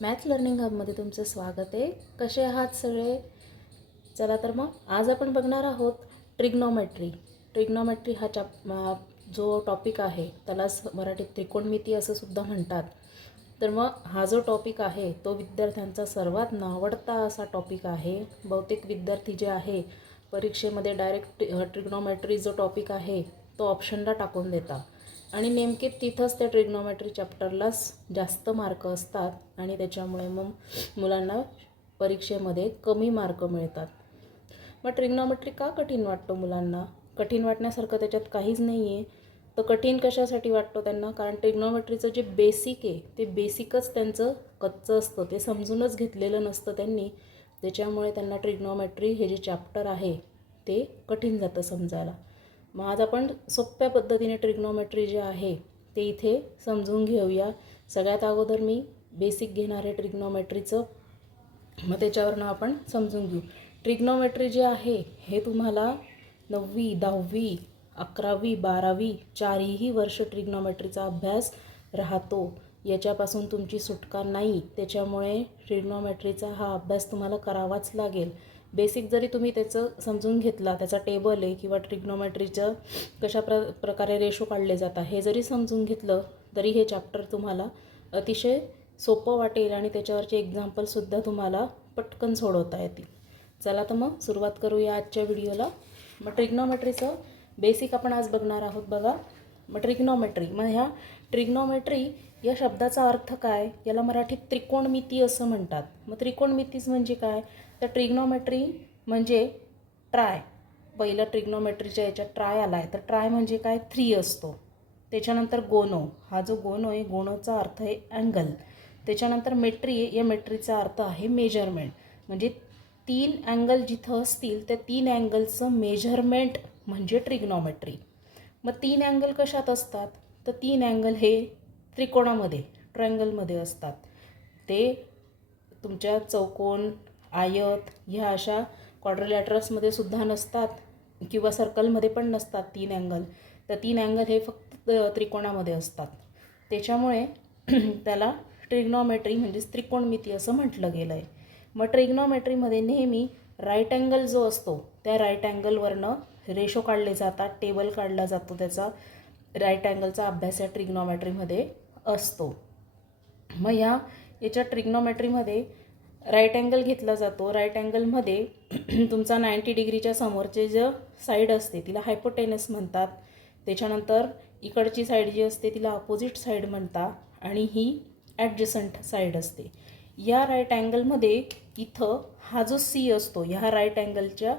Math learning हबमध्ये तुमचं स्वागत आहे. कसे आहात सगळे? चला तर मग आज आपण बघणार आहोत ट्रिग्नोमेट्री. ट्रिग्नोमेट्री हा जो टॉपिक आहे त्यालाच मराठीत त्रिकोणमिती असं सुद्धा म्हणतात. तर मग हा जो टॉपिक आहे तो विद्यार्थ्यांचा सर्वात नावडता असा टॉपिक आहे. बहुतेक विद्यार्थी जे आहे परीक्षेमध्ये डायरेक्ट ट्रिग्नोमेट्री जो टॉपिक आहे तो ऑप्शनला टाकून देतात आणि नेमके तिथंच त्या ट्रिग्नोमेट्री चॅप्टरलाच जास्त मार्क असतात आणि त्याच्यामुळे मग मुलांना परीक्षेमध्ये कमी मार्क मिळतात. मग ट्रिग्नोमेट्री का कठीण वाटतो मुलांना? कठीण वाटण्यासारखं त्याच्यात काहीच नाही आहे. तर कठीण कशासाठी वाटतो त्यांना? कारण ट्रिग्नोमेट्रीचं जे बेसिक आहे ते बेसिकच त्यांचं कच्चं असतं, ते समजूनच घेतलेलं नसतं त्यांनी. त्याच्यामुळे त्यांना ट्रिग्नोमेट्री हे जे चॅप्टर आहे ते कठीण जातं समजायला. मग आज आपण सोप्या पद्धतीने ट्रिग्नोमेट्री जे आहे ते इथे समजून घेऊया. सगळ्यात अगोदर मी बेसिक घेणार आहे ट्रिग्नोमेट्रीचं, मग त्याच्यावरनं आपण समजून घेऊ. ट्रिग्नोमेट्री जे आहे हे तुम्हाला 9वी 10वी 11वी 12वी चारही वर्ष ट्रिग्नोमेट्रीचा अभ्यास राहतो. याच्यापासून तुमची सुटका नाही. त्याच्यामुळे ट्रिग्नोमेट्रीचा हा अभ्यास तुम्हाला करावाच लागेल. बेसिक जरी तुम्ही त्याचं समजून घेतला, त्याचा टेबल आहे किंवा ट्रिग्नोमेट्रीचं कशा प्रकारे रेशो काढले जातात हे जरी समजून घेतलं तरी हे चॅप्टर तुम्हाला अतिशय सोपं वाटेल आणि त्याच्यावरचे एक्झाम्पलसुद्धा तुम्हाला पटकन सोडवता येतील. चला तर मग सुरुवात करूया आजच्या व्हिडिओला. मग ट्रिग्नोमेट्रीचं बेसिक आपण आज बघणार आहोत. बघा, मग ट्रिग्नोमेट्री, मग ह्या ट्रिग्नोमेट्री या शब्दाचा अर्थ काय? याला मराठीत त्रिकोणमिती असं म्हणतात. मग त्रिकोणमितीच म्हणजे काय? तर ट्रिग्नोमेट्री म्हणजे ट्राय. पहिलं ट्रिग्नोमेट्रीच्या याच्यात ट्राय आला आहे, तर ट्राय म्हणजे काय? 3 असतो. त्याच्यानंतर गोनो, हा जो गोनो आहे, गोनोचा अर्थ आहे अँगल. त्याच्यानंतर मेट्री आहे, या मेट्रीचा अर्थ आहे मेजरमेंट. म्हणजे 3 अँगल जिथं असतील त्या 3 अँगलचं मेजरमेंट म्हणजे ट्रिग्नोमेट्री. मग 3 अँगल कशात असतात? तर 3 अँगल हे त्रिकोणामध्ये, ट्रायंगलमध्ये असतात. ते तुमच्या चौकोन, आयत ह्या अशा क्वाड्रिलॅटरल्समध्ये सुद्धा नसतात किंवा सर्कलमध्ये पण नसतात 3 अँगल. तर 3 अँगल हे फक्त त्रिकोणामध्ये असतात. त्याच्यामुळे त्याला ट्रिग्नोमेट्री म्हणजेच त्रिकोणमिती असं म्हटलं गेलं आहे. मग ट्रिग्नोमेट्रीमध्ये नेहमी राईट अँगल जो असतो त्या राईट अँगलवरनं रेशो काढले जातात, टेबल काढला जातो. त्याचा राईट अँगलचा अभ्यास या ट्रिग्नोमेट्रीमध्ये असतो. मग याच्या ट्रिग्नोमेट्रीमध्ये राईट अँगल घेतला जातो. राईट अँगलमध्ये तुमचा 90 डिग्रीच्या समोरचे जे साईड असते तिला हायपोटेनस म्हणतात. त्याच्यानंतर इकडची साईड जी असते तिला अपोजिट साईड म्हणतात आणि ही ॲडजसंट साईड असते. या राईट अँगलमध्ये इथं हा जो सी असतो, ह्या राईट अँगलच्या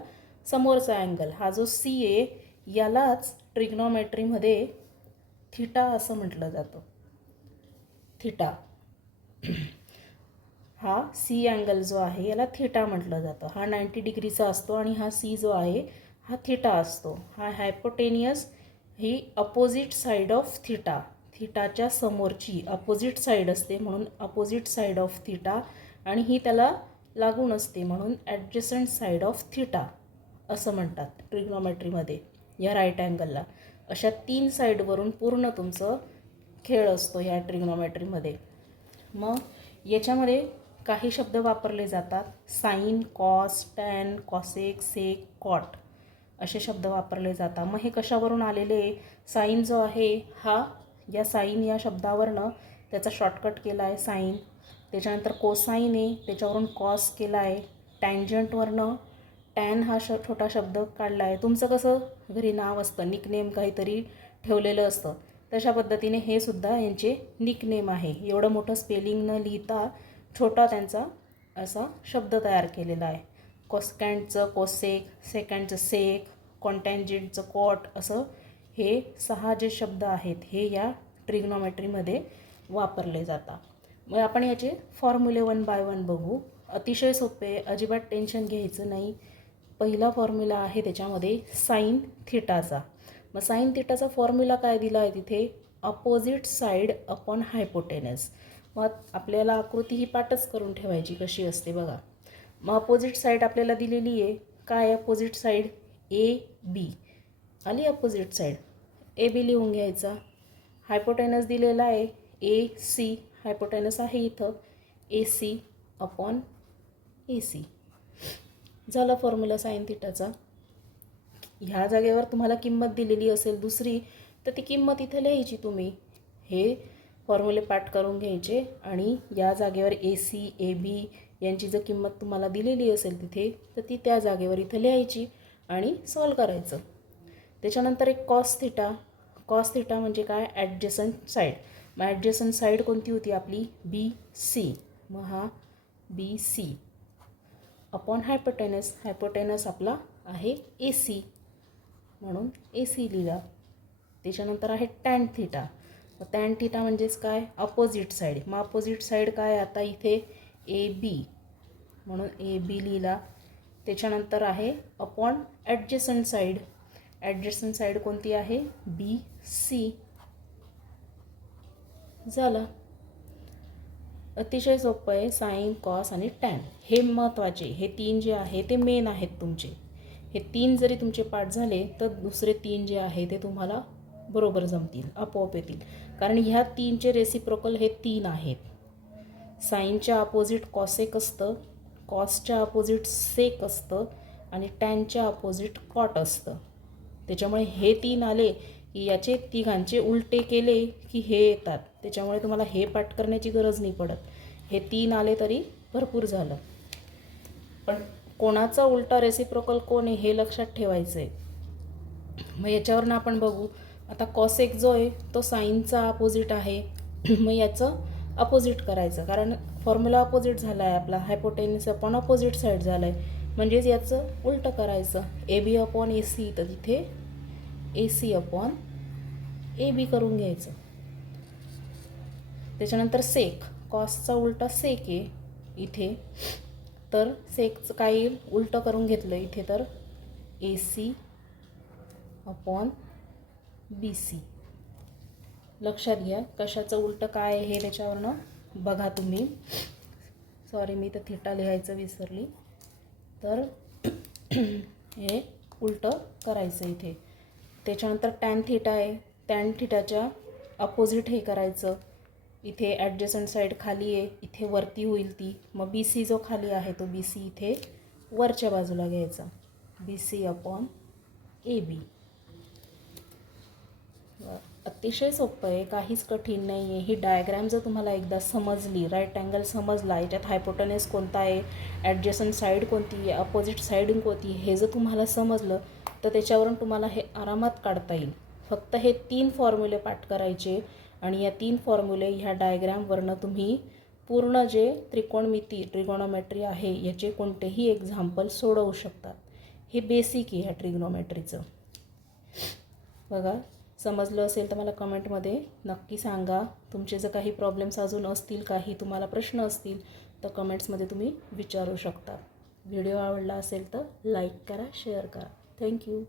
समोरचा अँगल, हा जो सी आहे यालाच ट्रिग्नोमेट्रीमध्ये थिटा असं म्हटलं जातं. थिटा, हा सी अँगल जो आहे याला थिटा म्हटलं जातं. हा 90 डिग्रीचा असतो आणि हा सी जो आहे हा थिटा असतो. हा हायपोटेनियस ही अपोजिट साईड ऑफ थिटा, थिटाच्या समोरची अपोजिट साईड असते म्हणून अपोजिट साईड ऑफ थिटा, आणि ही त्याला लागून असते म्हणून ॲडजसंट साईड ऑफ थिटा असं म्हणतात ट्रिग्नोमेट्रीमध्ये या राईट अँगलला. अशा 3 साईडवरून पूर्ण तुमचं खेळ असतो ह्या ट्रिग्नोमेट्रीमध्ये. मग याच्यामध्ये काही शब्द वापरले जातात. साईन, कॉस, टॅन, कॉसेक, सेक, कॉट असे शब्द वापरले जातात. मग हे कशावरून आलेले? साईन जो आहे हा या साईन या शब्दावरनं त्याचा शॉर्टकट केला आहे साईन. त्याच्यानंतर कोसाईन आहे, त्याच्यावरून कॉस केला आहे. टँजंटवरनं टॅन हा छोटा शब्द काढला आहे. तुमचं कसं घरी नाव असतं, निकनेम काहीतरी ठेवलेलं असतं, तशा पद्धतीने हे सुद्धा यांचे निकनेम आहे. एवढं मोठं स्पेलिंग न लिहिता छोटा त्यांचा असा शब्द तयार केलेला आहे. कोस्कँडचं कोसेक, सेकँडचं सेक, कॉन्टॅन्जंटचं कॉट, असं हे 6 जे शब्द आहेत हे या ट्रिग्नोमेट्रीमध्ये वापरले जातात. मग आपण याचे फॉर्म्युले 1 बाय 1 बघू. अतिशय सोपे, अजिबात टेन्शन घ्यायचं नाही. पहिला फॉर्म्युला आहे त्याच्यामध्ये साईन थिटाचा. मग साईन थिटाचा फॉर्म्युला काय दिला आहे तिथे? Opposite side upon hypotenuse. मग आपल्याला आकृती ही पाठच करून ठेवायची कशी असते बघा. मग अपोजिट साईड आपल्याला दिलेली आहे. काय अपोजिट साईड? ए बी आली अपोजिट साईड. ए बी लिहून घ्यायचा. हायपोटेनस दिलेला आहे ए सी, हायपोटेनस आहे इथं. AC upon AC. झाला फॉर्म्युला साईन थिटाचा. ह्या जागेवर तुम्हाला किंमत दिलेली असेल दुसरी, तर ती किंमत इथे लिहायची तुम्ही. हे फॉर्म्युले पाठ करून घ्यायचे आणि या जागेवर AC, AB यांची जर किंमत तुम्हाला दिलेली असेल तिथे, तर ती त्या जागेवर इथे लिहायची आणि सॉल्व करायचं. त्याच्यानंतर एक कॉस थिटा. कॉस थिटा म्हणजे काय? ॲडजसंट साईड. मग ॲडजसंट साईड कोणती होती आपली? BC. मग हा BC अपॉन हायपोटेनस. हायपोटेनस आपला आहे AC, म्हणून AC लिहिला. त्याच्यानंतर आहे टॅन थिटा. टॅन थिटा म्हणजेच काय? Opposite side. मग अपोजिट साईड काय? आता इथे AB, म्हणून AB लिहिला. त्याच्यानंतर आहे अपॉन ॲडजसंट साईड. ॲडजसंट साईड कोणती आहे? BC. झालं. अतिशय सोपं आहे. साईन, कॉस आणि टॅन हे महत्त्वाचे. हे तीन जे आहे ते मेन आहेत तुमचे. हे तीन जरी तुमचे पाठ झाले तर दुसरे तीन जे आहे ते तुम्हाला बरोबर जमतील, आपोआप येतील. कारण ह्या तीनचे रेसिप्रोकल हे तीन आहेत. साईनच्या अपोजिट कॉसेक असतं, कॉसच्या अपोजिट सेक असतं आणि टॅनच्या अपोजिट कॉट असतं. त्याच्यामुळे हे तीन आले की याचे तिघांचे उलटे केले की हे येतात. त्याच्यामुळे तुम्हाला हे पाठ करण्याची गरज नाही पडत. हे तीन आले तरी भरपूर झालं. पण कोणाचा उलटा रेसिप्रोकल कोण आहे हे लक्षात ठेवायचं आहे. मग याच्यावरनं आपण बघू. आता कॉसेक जो आहे तो साईनचा अपोजिट आहे. मग याचं अपोजिट करायचं, कारण फॉर्म्युला अपोजिट झाला आहे आपला. हायपोटेनस अपॉन अपोजिट साईड झालं आहे, म्हणजेच याचं उलटं करायचं. AB अपॉन AC, तर तिथे AC अपॉन AB करून घ्यायचं. त्याच्यानंतर सेक. कॉसचा उलटा सेक आहे इथे, तर सेकचं काही उलटं करून घेतलं इथे, तर AC अपॉन BC. लक्षात घ्या कशाचं उलटं काय आहे हे त्याच्यावरनं बघा तुम्ही. सॉरी, मी तर थिटा लिहायचं विसरली. तर हे उलटं करायचं इथे. त्याच्यानंतर टॅन थिटा आहे. टॅन थिटाच्या अपोजिट हे करायचं. इथे ॲडजसंट साईड खाली आहे, इथे वरती होईल ती. मग BC जो खाली आहे तो BC इथे वरच्या बाजूला घ्यायचा. BC upon AB. अतिशय सोपं आहे, काहीच कठीण नाही आहे. ही डायग्रॅम जर तुम्हाला एकदा समजली, राईट अँगल समजला, याच्यात हायपोटेनस कोणता आहे, ॲडजसंट साईड कोणती आहे, अपोजिट साईड कोणती, हे जर तुम्हाला समजलं तर त्याच्यावरून तुम्हाला हे आरामात काढता येईल. फक्त हे तीन फॉर्म्युले पाठ करायचे आणि या तीन फॉर्म्युले ह्या डायग्रॅमवरनं तुम्ही पूर्ण जे त्रिकोणमिती, ट्रिगोनोमेट्री आहे याचे कोणतेही एक्झाम्पल सोडवू शकतात. हे बेसिक आहे ह्या ट्रिग्नोमेट्रीचं. बघा, समजलं असेल तर मला कमेंटमध्ये नक्की सांगा. तुमचे जर काही प्रॉब्लेम्स अजून असतील, काही तुम्हाला प्रश्न असतील तर कमेंट्समध्ये तुम्ही विचारू शकता. व्हिडिओ आवडला असेल तर लाईक करा, शेअर करा. थँक्यू.